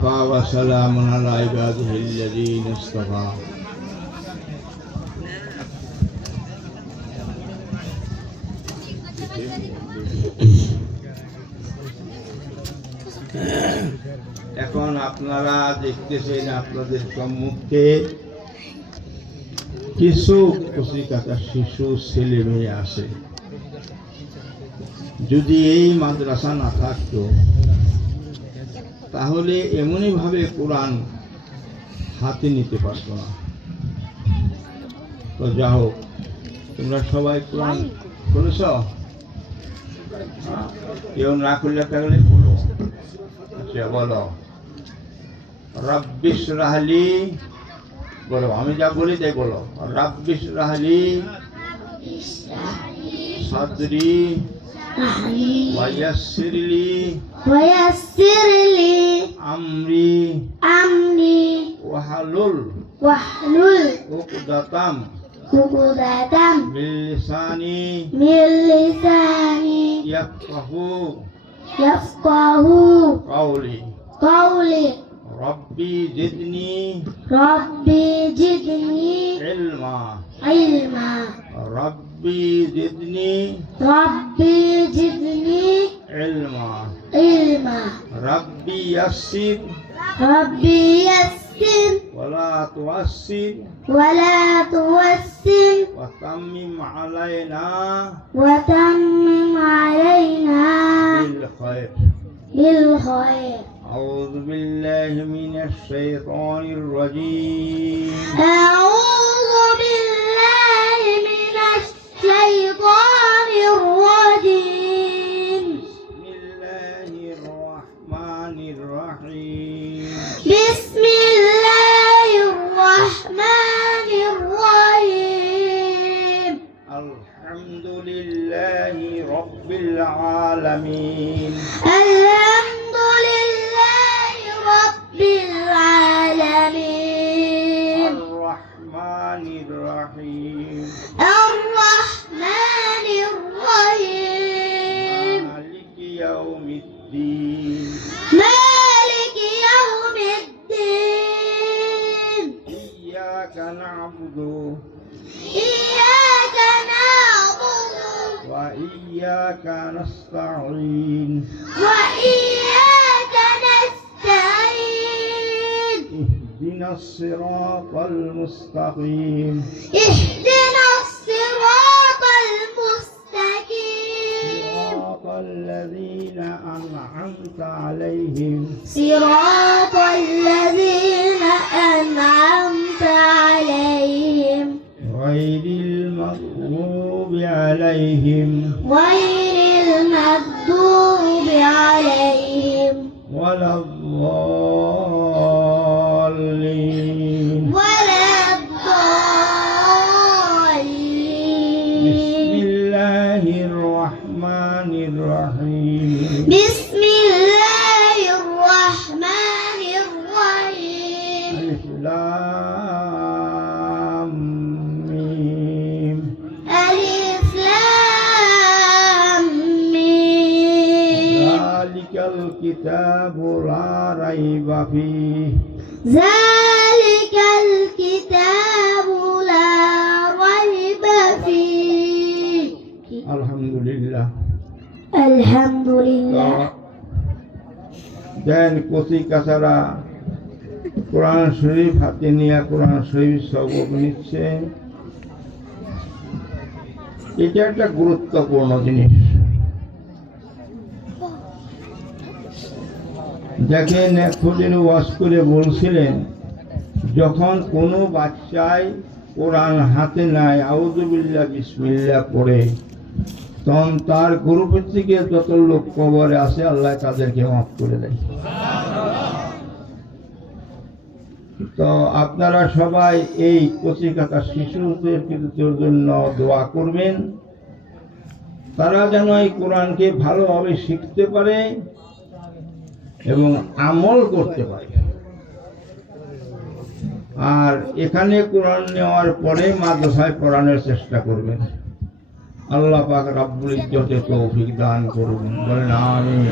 وسلام على عباده الذين اصطفى এখন আপনারা দেখতেছেন আপনাদের সম্মুখে কিছু কচিকাঁচা শিশু ছেলে মেয়ে আছে। যদি এই মাদ্রাসা না থাকতো তাহলে এমনই ভাবে কোরআন হাতে নিতে পারতো না। তো যা হোক, তোমরা সবাই কোরআন খুলেছ? কেউ না খুললে থাকলে বলো। আচ্ছা বলো, রাব্বিশ রাহলি, বলো, আমি যা বলি তাই বলো। রাব্বিশ রাহলি সাদরি ওয়ায়াসসিরলি আমরি ওয়াহলুল উকদাতাম মিন লিসানি ইয়াফকাহু কওলি রব্বি জিদনি ইলমা রব্বি জিদনি ইলমা রব্বি ইয়াসসির ওয়ালা তুআসসির ওয়াতাম্মিম আলাইনা বিল খায়র। أعوذ بالله من الشيطان الرجيم. أعوذ بالله من الشيطان الرجيم. بسم الله الرحمن الرحيم. بسم الله الرحمن الرحيم. الحمد لله رب العالمين. الحمد لله رب العالمين. الرحمن الرحيم. الرحمن الرحيم. مالك يوم الدين. مالك يوم الدين. إياك نعبد إياك نعبد وإياك نستعين. وإياك نستعين. اهدنا الصراط المستقيم. اهدنا الصراط المستقيم. صراط الذين أنعمت عليهم. صراط الذين أنعمت عليهم غير المغضوب عليهم غير المغضوب عليهم ولا الضالين. ولا بسم الضالين. الله الرحمن الرحيم. بسم الله الرحمن الرحيم. ألف لام ميم. ألف لام ميم. ذلك الكتاب لا ريب فيه. ذلك الكتاب لا ريب فيه. الحمد لله. الحمد لله. দেন কচি কাছারা কোরআন শরীফ হাতে নিয়ে কোরআন শরীফ সবক নিচ্ছে। এটা একটা গুরুত্বপূর্ণ জিনিস। দেখেন, একদিন ওয়াজ করে বলছিলেন, যখন কোনো বাচ্চাই কোরআন হাতে নেয় আউযু বিল্লাহ বিসমিল্লাহ পড়ে, তখন তার গ্রুপের থেকে যত লোক কবরে আসে আল্লাহ তাদেরকে মাফ করে দেয়। তো আপনারা সবাই এই কচিকাঁচা শিশুদের জন্য দোয়া করবেন, তারা যেন এই কোরআনকে ভালোভাবে শিখতে পারে এবং আমল করতে পারে। আর এখানে কোরআন নেওয়ার পরে মাদ্রাসায় পড়ানোর চেষ্টা করবেন। আল্লাহ পাক রব্বুল ইজ্জতে তৌফিক দান করুন, বলেন আমিন।